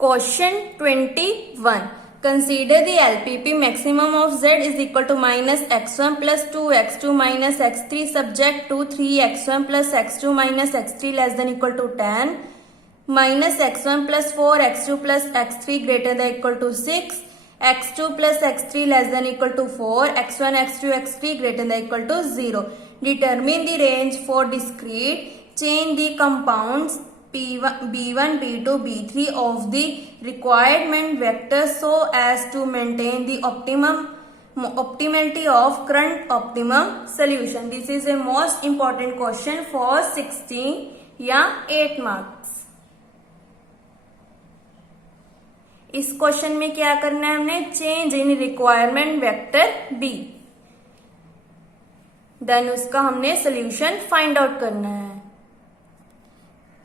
Question 21. Consider the LPP maximum of Z is equal to minus x1 plus 2x2 minus x3 subject to 3x1 plus x2 minus x3 less than equal to 10, minus x1 plus 4x2 plus x3 greater than equal to 6, x2 plus x3 less than equal to 4, x1, x2, x3 greater than equal to 0. Determine the range for discrete. Change the compounds B1, B2, B3 of the requirement vector so as to maintain the optimality of current optimum solution. This is a most important question for 16 या 8 marks. इस question में क्या करना है हमने? Change in requirement vector B, then उसका हमने solution find out करना है.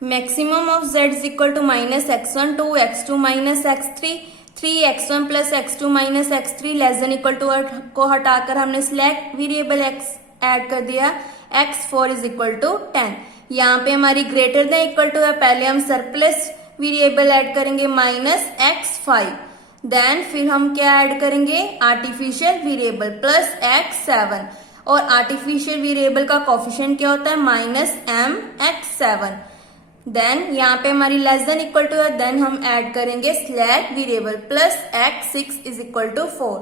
Maximum of z is equal to minus x1 two x2 minus x3, 3x1 plus x2 minus x3 less than equal to को हटाकर हमने सिलेक्ट वेरिएबल x ऐड कर दिया. x4 is equal to 10. यहाँ पे हमारी ग्रेटर देन इक्वल टू है, पहले हम सरप्लस वेरिएबल ऐड करेंगे माइनस x5, देन फिर हम क्या ऐड करेंगे? आर्टिफिशियल वेरिएबल प्लस x7, और आर्टिफिशियल वेरिएबल का कोफिशिएंट क्या होता है? Minus m(x7). देन यहाँ पे हमारी लेस देन इक्वल टू है, देन हम ऐड करेंगे slack variable plus x6 is equal to 4.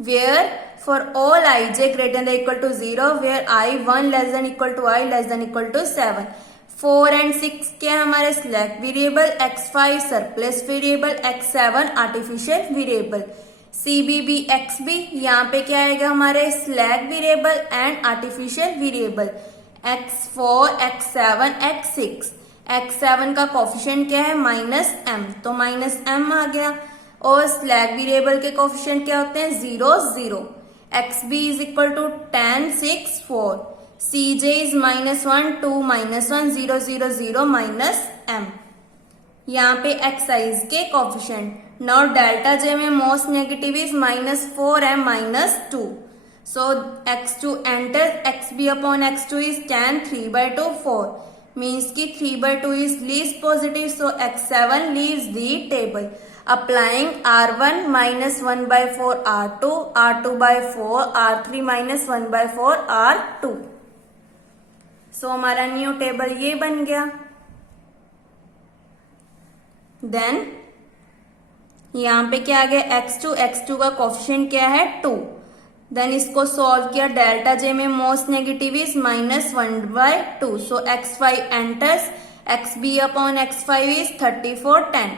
Where for all ij greater than equal to 0, where i1 less than equal to i less than equal to 7. 4 and 6 क्या है हमारे? Slack variable, x5 surplus variable, x7 artificial variable. cbb xb यहाँ पे क्या आएगा हमारे? Slack variable and artificial variable. x4 x7 x6, x7 का coefficient क्या है? माइनस m, तो माइनस m आ गया. और स्लैक वेरिएबल के कोफिशिएंट क्या होते हैं? 0 0. xb is equal to 10 6 4, cj is minus 1 2 minus 1 0 0 0 minus m. यहाँ पे xi के कोफिशिएंट. नाउ डेल्टा j में most negative is minus 4m minus 2. So x2 enters, xb upon x2 is tan 3/2 4, means कि 3/2 is least positive, so x7 leaves the table. Applying r1 minus 1/4 r2, r2/4 r3 minus 1/4 r2. So हमारा new table ये बन गया. Then यहाँ पे क्या आ गया? x2 का कोफिशिएंट क्या है? 2. देन इसको सॉल्व किया, डेल्टा जे में most negative is minus 1/2, so x5 enters, xb upon x5 is 34 10,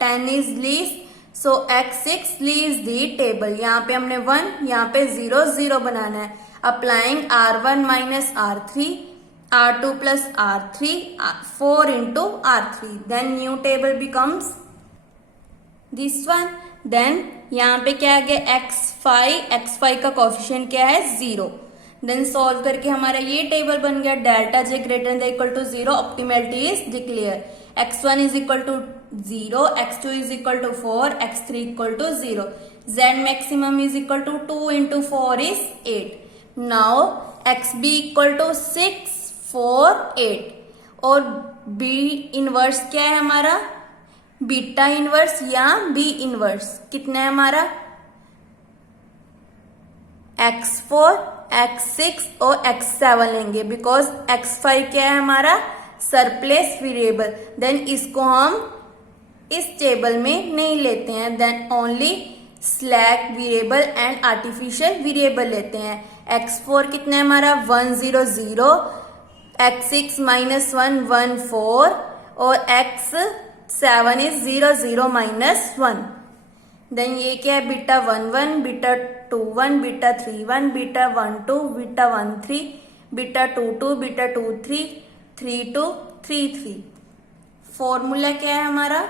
10 is least, so x6 leaves the table. यहाँ पे हमने 1, यहाँ पे 0 0 बनाना है. Applying r1 minus r3, r2 plus r3, 4 into r3, then new table becomes this one. देन यहाँ पे क्या आ गया? x5 का कोफिशिएंट क्या है? 0. देन सॉल्व करके हमारा ये टेबल बन गया. Delta J greater than equal to 0, optimality is declare. x1 is equal to 0, x2 is equal to 4, x3 equal to 0. z maximum is equal to 2 into 4 is 8. नाउ xb equal to 6 4 8, और b inverse क्या है हमारा? Beta inverse या B inverse कितना है हमारा? x4 x6 और x7 लेंगे, बिकॉज x5 क्या है हमारा? Surplus variable. देन इसको हम इस टेबल में नहीं लेते हैं, then only slack variable and artificial variable लेते हैं. x4 कितना है हमारा? 1 0 0, x6 माइनस 1 1 4, और x7 इज 0 0 माइनस 1. देन ये क्या है? Beta 1 1, beta 2 1, beta 3 1, beta 1 2, beta 1 3, beta 2 2, beta 2 3, 3 2 3 3. Formula क्या है हमारा?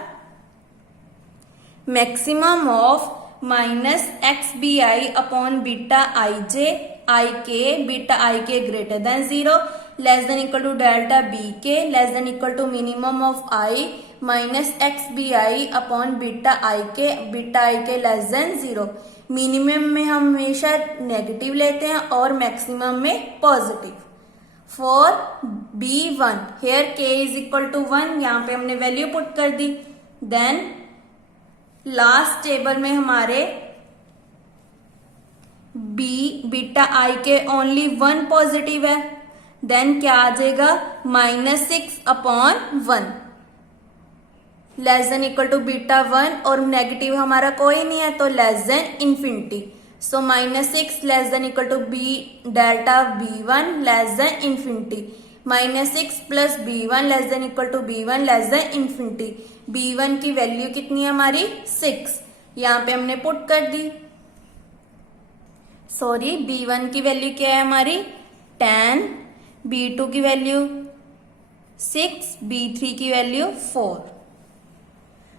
Maximum of minus x b i upon beta i j i k, beta i k greater than 0, less than equal to delta b k, less than equal to minimum of i minus x b i upon beta i के less then 0. Minimum में हम हमेशा negative लेते हैं और maximum में positive. For B1 here K is equal to 1, यहाँ पे हमने वैल्यू पुट कर दी. देन लास्ट टेबल में हमारे बीटा आई के ओनली 1 पॉजिटिव है, देन क्या आ जाएगा -6/1 less than equal to beta 1 और नेगेटिव हमारा कोई नहीं है तो less than infinity. So -6 less than equal to delta B1 less than infinity, -6 plus B1 less than equal to B1 less than infinity. B1 की वैल्यू कितनी है हमारी 6, यहां पे हमने पुट कर दी। सॉरी, B1 की वैल्यू क्या है हमारी 10, B2 की वैल्यू 6, B3 की वैल्यू 4,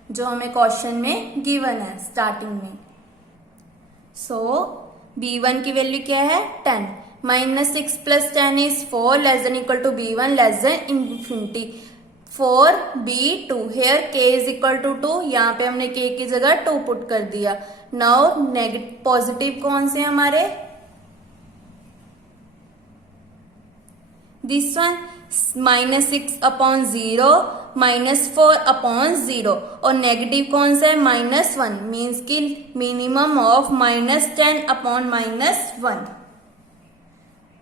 जो हमें क्वेश्चन में गिवन है स्टार्टिंग में। सो B1 की वैल्यू क्या है 10, -6 प्लस 10 is 4 less than equal to B1 less than infinity. 4B2 here k is equal to 2, यहाँ पे हमने k की जगह 2 पुट कर दिया। नाउ नेगेटिव पॉजिटिव कौन से हमारे, दिस वन -6/0 -4/0 और नेगेटिव कौन सा है -1, मीन्स की मिनिमम ऑफ -10/-1।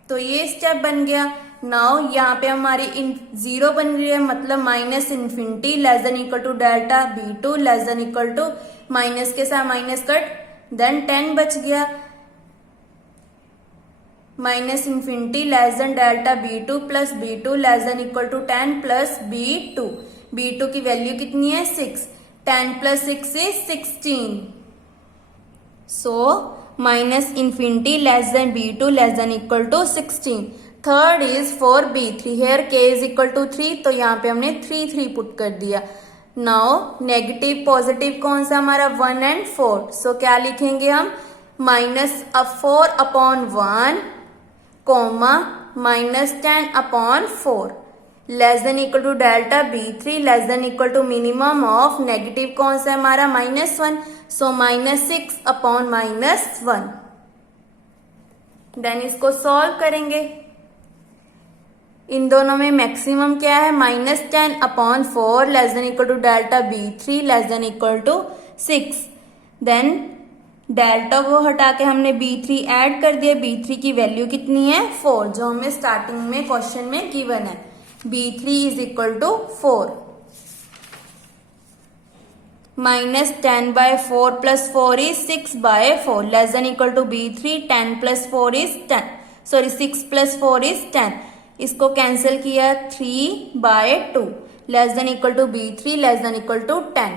तो ये स्टेप बन गया। नाउ यहाँ पे हमारी 0 बन रही है, मतलब -infinity less than equal to delta B2 less than equal to minus के साथ माइनस कट, देन 10 बच गया, -infinity less than delta B2 plus B2 less than equal to 10 plus B2। B2 की वैल्यू कितनी है 6, 10 प्लस 6 is 16। So -infinity less than B2 less than equal to 16। Third is 4B3 here k is equal to 3, तो यहाँ पे हमने 3 put कर दिया। नाउ नेगेटिव पॉजिटिव कौन सा हमारा 1 and 4, सो क्या लिखेंगे हम -4/1 comma -10/4 less than equal to delta B3 less than equal to minimum of negative कौन सा हमारा -1, सो -6/-1। देन इसको सॉल्व करेंगे। इन दोनों में मैक्सिमम क्या है -10/4 less than equal to delta B3 less than equal to 6। Then delta को हटा के हमने B3 ऐड कर दिया, B3 की वैल्यू कितनी है 4, जो हमें स्टार्टिंग में क्वेश्चन में गिवन है। B3 is equal to 4, -10/4 plus 4 is 6/4 less than equal to B3, 10 plus 4 is 10, sorry 6 plus 4 is 10, इसको कैंसिल किया 3/2 less than equal to B3 less than equal to 10।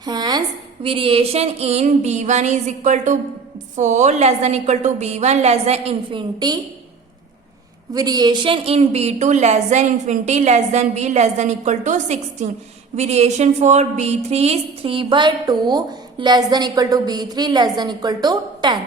Hence variation in B1 is equal to 4 less than equal to B1 less than infinity. Variation in B2 less than infinity less than B less than equal to 16. Variation for B3 is 3/2 less than equal to B3 less than equal to 10.